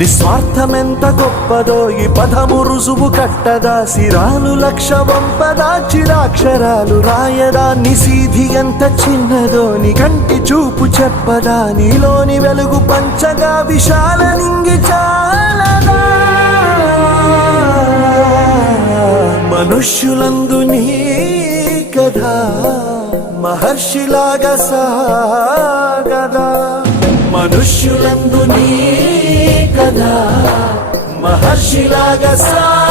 నిస్వార్థమెంత గొప్పదో ఈ పదము రుజువు కట్టదా, సిరాలు లక్ష వంపదా చిరాక్షరాలు రాయదా, నిసీధి ఎంత చిన్నదో నీ కంటి చూపు చెప్పదా, నీలోని వెలుగు పంచగా విశాల నింగి చాలదా. మనుష్యులందు నీ కథ మహర్షిలాగా సాగదా, మనుష్యులందు నీ కథ మహర్షిలాగా సాగదా.